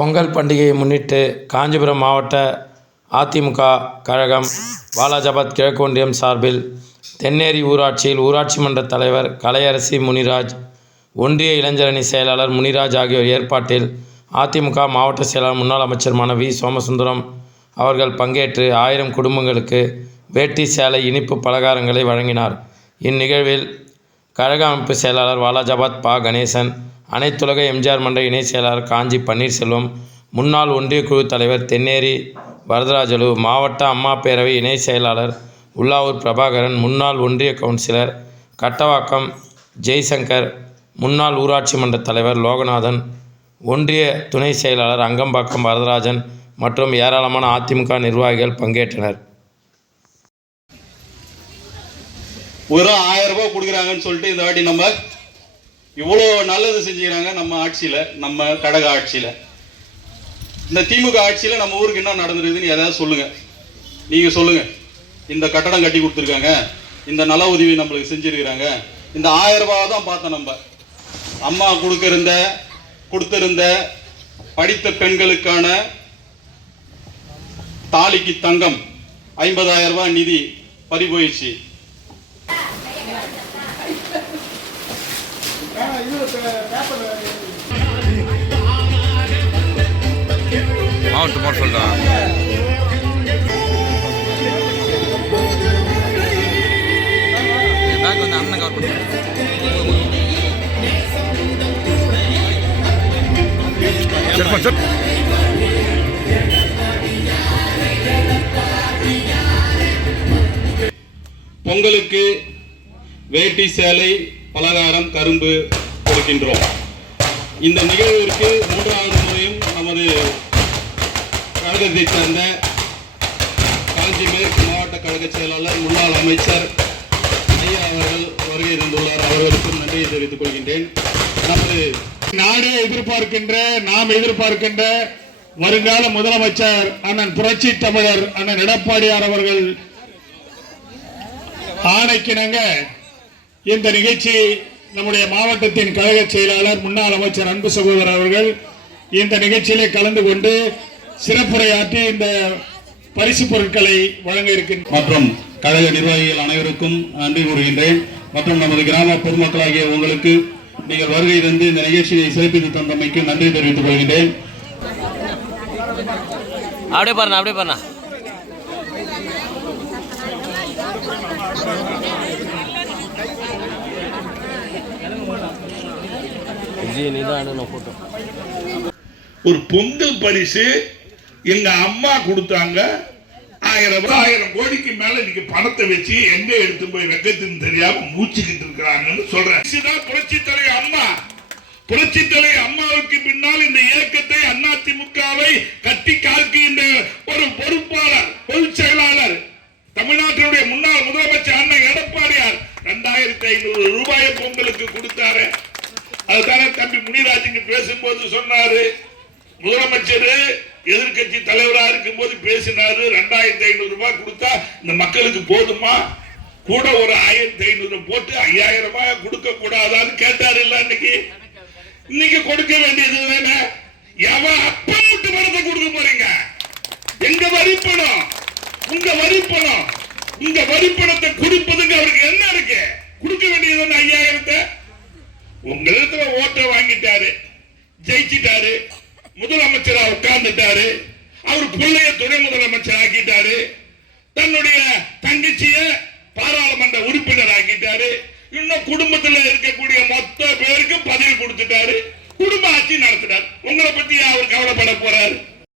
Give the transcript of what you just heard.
பொங்கல் பண்டிகையை முன்னிட்டு காஞ்சிபுரம் மாவட்ட அதிமுக கழகம் வாலாஜாபாத் கிழக்கு ஒன்றியம் சார்பில் தென்னேரி ஊராட்சியில் ஊராட்சி மன்ற தலைவர் கலையரசி முனிராஜ் ஒன்றிய இளைஞரணி செயலாளர் முனிராஜ் ஆகியோர் ஏற்பாட்டில் அதிமுக மாவட்ட செயலாளர் முன்னாள் அமைச்சருமான வி. சோமசுந்தரம் அவர்கள் பங்கேற்று ஆயிரம் குடும்பங்களுக்கு வேட்டி சேலை இனிப்பு பலகாரங்களை வழங்கினார். இந்நிகழ்வில் கழக அமைப்பு செயலாளர் வாலாஜாபாத் பா. கணேசன் அனைத்துலக எம்ஜிஆர் மன்ற இணை செயலாளர் காஞ்சி பன்னீர்செல்வம் முன்னாள் ஒன்றிய குழு தலைவர் தென்னேரி வரதராஜலு மாவட்ட அம்மா பேரவை இணை செயலாளர் உல்லாவூர் பிரபாகரன் முன்னாள் ஒன்றிய கவுன்சிலர் கட்டவாக்கம் ஜெய்சங்கர் முன்னாள் ஊராட்சி மன்ற தலைவர் லோகநாதன் ஒன்றிய துணை செயலாளர் அங்கம்பாக்கம் வரதராஜன் மற்றும் ஏராளமான அதிமுக நிர்வாகிகள் பங்கேற்றனர். வெறும் ஆயிரம் ரூபாய் கொடுக்குறாங்கன்னு சொல்லிட்டு இந்த வாட்டி நம்ம இவ்வளோ நல்லது செஞ்சுக்கிறாங்க நம்ம ஆட்சியில் நம்ம கடக ஆட்சியில். இந்த திமுக ஆட்சியில் நம்ம ஊருக்கு என்ன நடந்துருக்குதுன்னு எதாவது சொல்லுங்கள் நீங்கள் சொல்லுங்கள் இந்த கட்டடம் கட்டி கொடுத்துருக்காங்க. இந்த நல உதவி நம்மளுக்கு செஞ்சுருக்கிறாங்க. இந்த ஆயிரம் ரூபா தான் பார்த்தோம் நம்ம. அம்மா கொடுக்கிருந்த கொடுத்திருந்த படித்த பெண்களுக்கான தாலிக்கு தங்கம் ஐம்பதாயிரம் ரூபாய் நிதி பறி போயிடுச்சு சொல்லிட்டான் பேக் வந்து அண்ணன் கவர் பண்ணு சரி பண்ணு, சரி பொங்கலுக்கு வேட்டி சேலை பலகாரம் கரும்பு கொடுக்கின்றோம். இந்த நிகழ்விற்கு மூன்றாவது முறையும் நமது கழகத்தை சேர்ந்த காஞ்சி மேற்கு மாவட்ட கழக செயலாளர் முன்னாள் அமைச்சர் ஐயா அவர்கள் வருகை தந்துள்ளார். அவர்களுக்கும் நன்றியை தெரிவித்துக் கொள்கின்றேன். நமது நாடே எதிர்பார்க்கின்ற நாம் எதிர்பார்க்கின்ற வருங்கால முதலமைச்சர் அண்ணன் புரட்சி தமிழர் அண்ணன் எடப்பாடியார் அவர்கள் ஆணைக்கிணங்க இந்த நிகழ்ச்சி நம்முடைய மாவட்டத்தின் கழக செயலாளர் முன்னாள் அமைச்சர் அன்பு சகோதரர் அவர்கள் இந்த நிகழ்ச்சியிலே கலந்து கொண்டு சிறப்புரையாற்றி இந்த பரிசு பொருட்களை வழங்க இருக்கின்ற மற்றும் கழக நிர்வாகிகள் அனைவருக்கும் நன்றி கூறுகின்றேன். மற்றும் நமது கிராம பொதுமக்களாகிய உங்களுக்கு நீங்கள் வருகை தந்து இந்த நிகழ்ச்சியை சிறப்பித்து தந்தமைக்கு நன்றி தெரிவித்துக் கொள்கின்றேன். அப்படியே பாருண்ணா அப்படியே போட்டோ ஒரு பொங்கல் பரிசு எங்க அம்மா கொடுத்தாங்க. ஆயிரம் ஆயிரம் கோடிக்கு மேல இன்னைக்கு பணத்தை வச்சு எங்க எடுத்து போய் வெக்கத்துன்னு தெரியாம மூச்சுக்கிட்டு இருக்கிறாங்கன்னு சொல்றேன். புரட்சி தலைவர் அம்மா. புரட்சி தலைவர் அம்மாவுக்கு பின்னால் இந்த இயக்கத்தை அதிமுகவை கட்டி காக்கின்ற ஒரு பொறுப்பாளர் பொதுச் செயலாளர் தமிழ்நாட்டினுடைய முன்னாள் முதலமைச்சர் அண்ணன் எடப்பாடியார் ரெண்டாயிரத்தி ஐநூறு ரூபாயை பொங்கலுக்கு கொடுத்தாரு. அதுதானே தம்பி முனிராஜுக்கு பேசும்போது சொன்னாரு. முதலமைச்சர் எதிர்க்கட்சி தலைவரா இருக்கும்போது பேசினாரு ரெண்டாயிரத்தி ஐநூறு ரூபாய் கொடுத்தா இந்த மக்களுக்கு போதுமா? கூட ஒரு ஆயிரத்தி ஐநூறு போட்டு ஐயாயிரம் ரூபாய் கொடுக்க கூடாதான்னு கேட்டாரு இல்ல இன்னைக்கு? இன்னைக்கு கொடுக்க வேண்டியது தானே? எவன் அப்பம் விட்டு பணத்தை கொடுக்க போறீங்க? எங்க வரி பணம்? உங்க வரி பணம். உங்க வரி பணத்தை கொடுப்பதுக்கு அவருக்கு என்ன இருக்கு? கொடுக்க வேண்டியது ஐயாயிரத்தை? உங்களிடத்துல ஓட்டை வாங்கிட்டாரு. ஜெயிச்சிட்டாரு. ஆக்கிட்டாரு. அவர் பிள்ளைய துணை முதலமைச்சர் ஆக்கிட்டாரு. தன்னுடைய தங்கச்சிய பாராளுமன்ற உறுப்பினர் ஆக்கிட்டாரு. இன்னும் குடும்பத்தில் இருக்கக்கூடிய மொத்த பேருக்கு பதவி கொடுத்துட்டாரு. குடும்ப ஆட்சி நடத்தினார் உங்களை பத்தி அவர் கவலைப்பட போறாரு.